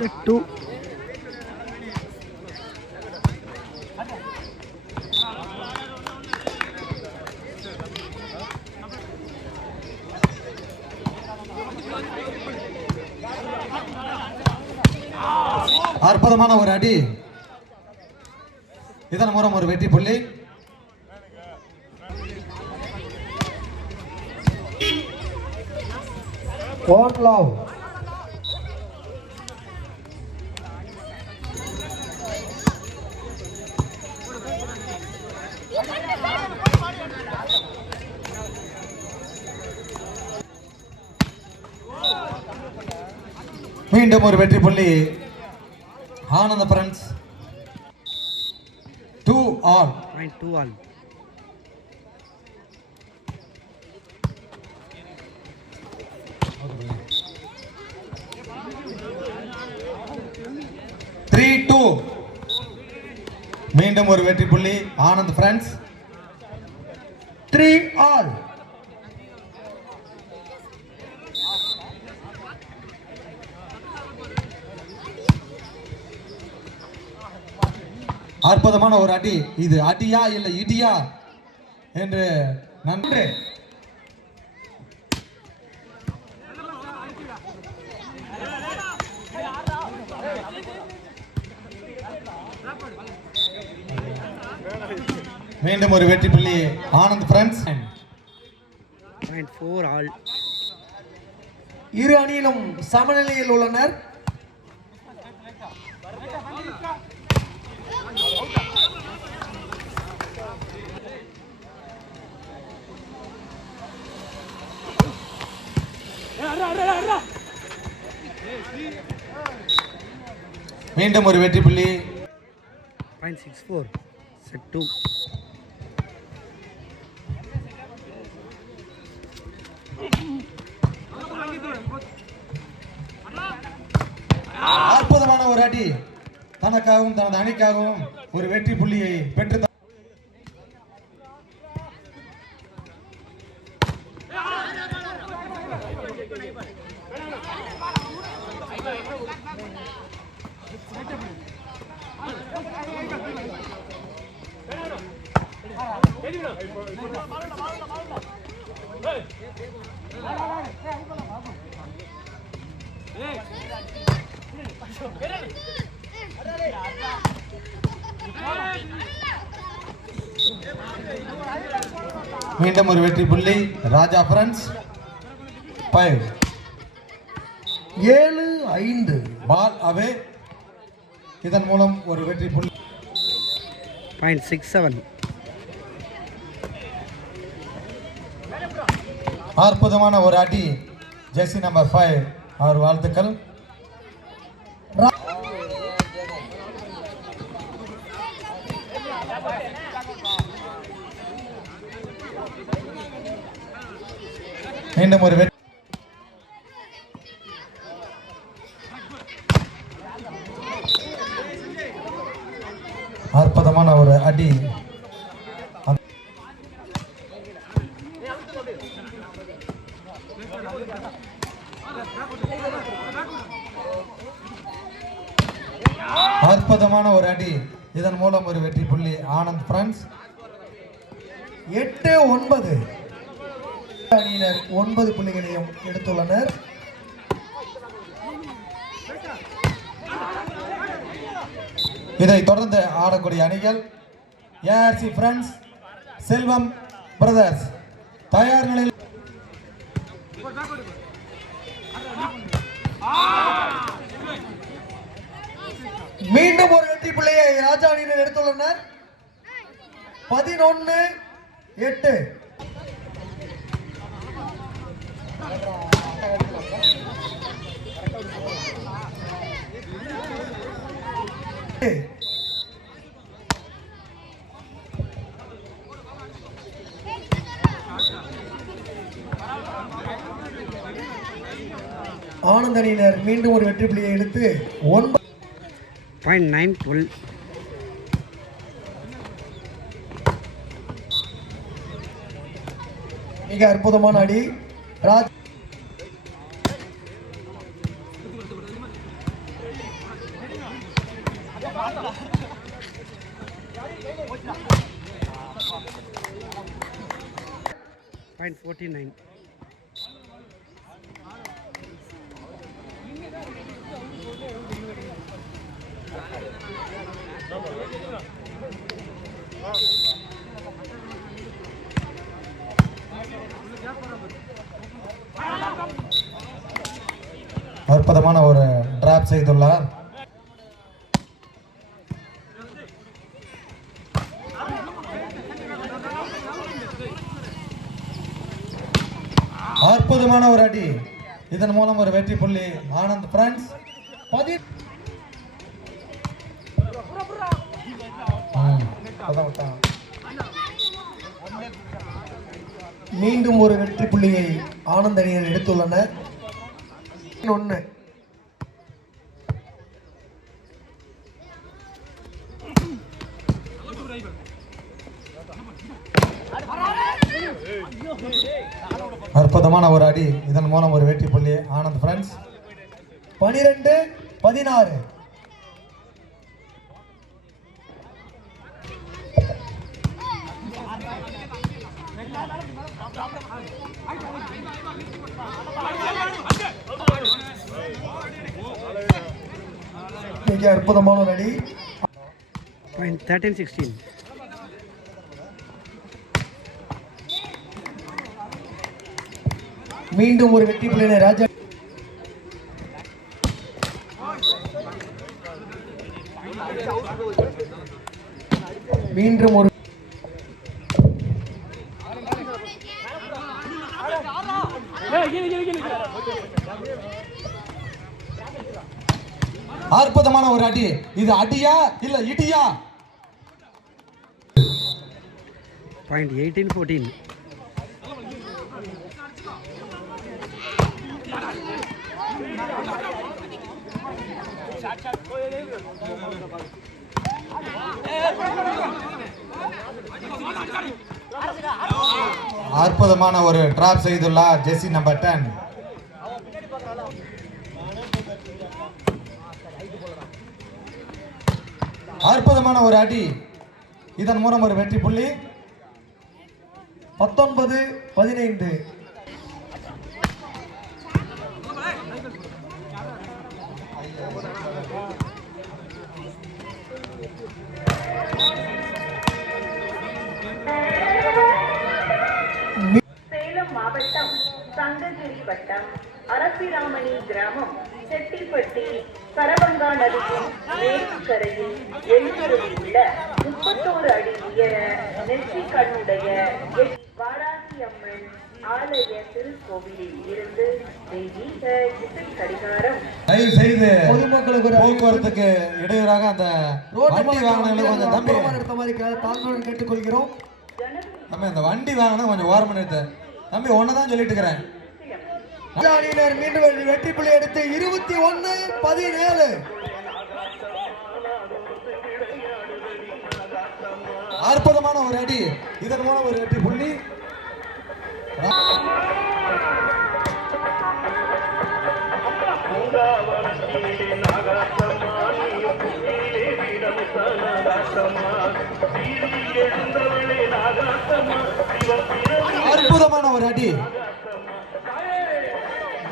Set 2. அற்புதமான ஒரு அடி. இதன் மூலம் ஒரு வெற்றி புள்ளி. மீண்டும் ஒரு வெற்றி புள்ளி. ஆனந்த ஃப்ரெண்ட்ஸ் 2-all. 2-all. மீண்டும் ஒரு வெற்றி புள்ளி. Anand friends 3-all. அற்புதமான ஒரு அடி. இது அடியா இல்லை இடியா என்று நன்றி. மீண்டும் ஒரு வெற்றி புள்ளி. Anand friends 4-all. இரு அணியிலும் சமநிலையில் உள்ளனர். மீண்டும் ஒரு வெற்றி புள்ளி. 0.64. Set 2. அற்புதமான ஒரு அடி. தனக்காகவும் தனது அணிக்காகவும் ஒரு வெற்றி புள்ளியை பெற்று மீண்டும் ஒரு வெற்றி புள்ளி. ராஜா ஃப்ரெண்ட்ஸ் 5. 7-5. பால் அவே. இதன் மூலம் ஒரு வெற்றி புள்ளி. 0.67. அற்புதமான ஒரு அடி. ஜெர்சி நம்பர் 5 அவர் வாழ்த்துக்கள். மீண்டும் ஒரு வெற்றி. அற்புதமான ஒரு அடி. அற்புதமான ஒரு அடி. இதன் மூலம் ஒரு வெற்றி புள்ளி. ஆனந்த் ஃப்ரெண்ட்ஸ் 8-9. அணியினர் 9 புள்ளிகளையும் எடுத்துள்ளனர். இதை தொடர்ந்து ஆடக்கூடிய அணிகள் ஏஆர்சி ஃப்ரெண்ட்ஸ், செல்வம் பிரதர்ஸ் தயார் நிலையில். மீண்டும் ஒரு வெற்றி புள்ளியை ராஜா அணியினர் எடுத்துள்ளனர். 11-8. ஆனந்த அணியினர் மீண்டும் ஒரு வெற்றி புள்ளியை எடுத்து 9.912. மிக அற்புதமான அடி. Point 49. அற்புதமான ஒரு டிராப் செய்துள்ளார். அற்புதமான ஒரு அடி. இதன் மூலம் ஒரு வெற்றி புள்ளி ஆனந்த் பிரான்ஸ். மீண்டும் ஒரு வெற்றி புள்ளியை ஆனந்த் அணியினர் எடுத்துள்ளனர். 1 அற்புதமான ஒரு அடி. இதன் மூலம் ஒரு வெற்றி புள்ளி ஆனந்த் பிரான்ஸ். 12-16. மிக அற்புதமான ஒரு அடி. Point 13-16. மீண்டும் ஒரு வெற்றி புள்ளியை ராஜா மீண்டும் ஒரு அற்புதமான ஒரு அடி. இது அடியா இல்ல இடியா? Point 18-14. அற்புதமான ஒரு டிராப் செய்துள்ளார் ஜெர்சி நம்பர் 10. அற்புதமான ஒரு அடி. இதன் மூலம் ஒரு வெற்றி புள்ளி. 19-15. சேலம் மாவட்டம் சங்ககிரி வட்டம் அரசிராமணி கிராமம் செட்டிப்பட்டி சரபங்கா நதியின் மேற்கு கரையில் எழுந்தருளி உள்ள 31 அடி உயர நெற்றி கண்ணுடைய வாராகி அம்மன் ஆலய திருக்கோவிலில் இருந்து தெய்வீக இசை கடிகாரம். தயவு செய்து பொதுமக்களுக்கு போக்குவரத்துக்கு இடையூறாக அந்த வண்டி வாகனங்களை கொஞ்சம் தம்பி எடுத்த மாதிரி தாழ்மையுடன் கேட்டுக்கொள்கிறோம். தம்பி அந்த வண்டி வாகனம் கொஞ்சம் ஓரம் நிறுத்து தம்பி. ஒன்னதான் சொல்லிட்டு இருக்கிறேன். அணியினர் மீண்டும் ஒரு வெற்றி புள்ளி எடுத்து 21-17. அற்புதமான ஒரு அடி. இதன் மூலம் ஒரு வெற்றி புள்ளி. அற்புதமான ஒரு அடி.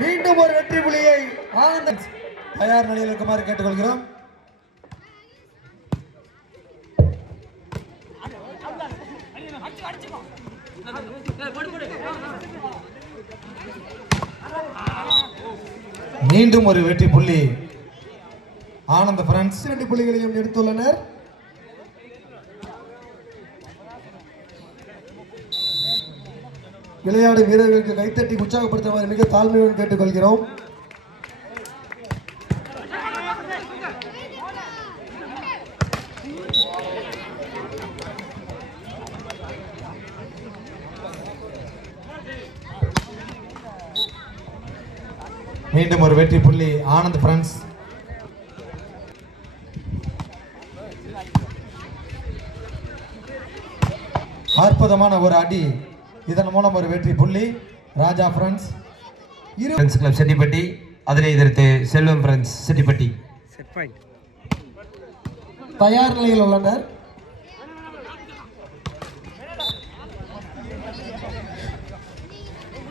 மீண்டும் ஒரு வெற்றி புள்ளியை ஆனந்த் தயார் நிலையில் இருக்குமாறு கேட்டுக்கொள்கிறோம். மீண்டும் ஒரு வெற்றி புள்ளி ஆனந்த் பிரான்ஸ். 2 புள்ளிகளையும் எடுத்துள்ளனர். விளையாடு வீரர்களுக்கு கைத்தட்டி உற்சாகப்படுத்துமாறு மிக தாழ்மையுடன் கேட்டுக்கொள்கிறோம். மீண்டும் ஒரு வெற்றி புள்ளி ஆனந்த் பிரான்ஸ். அற்புதமான ஒரு அடி. இதன் மூலம் ஒரு வெற்றி புள்ளி ராஜா பிரான்ஸ். ஃப்ரெண்ட்ஸ் கிளப் செட்டிப்பட்டி, அதனை எதிர்த்து செல்வம் ஃப்ரெண்ட்ஸ் செட்டிப்பட்டி. Set point. தயார் நிலையில் உள்ளனர்.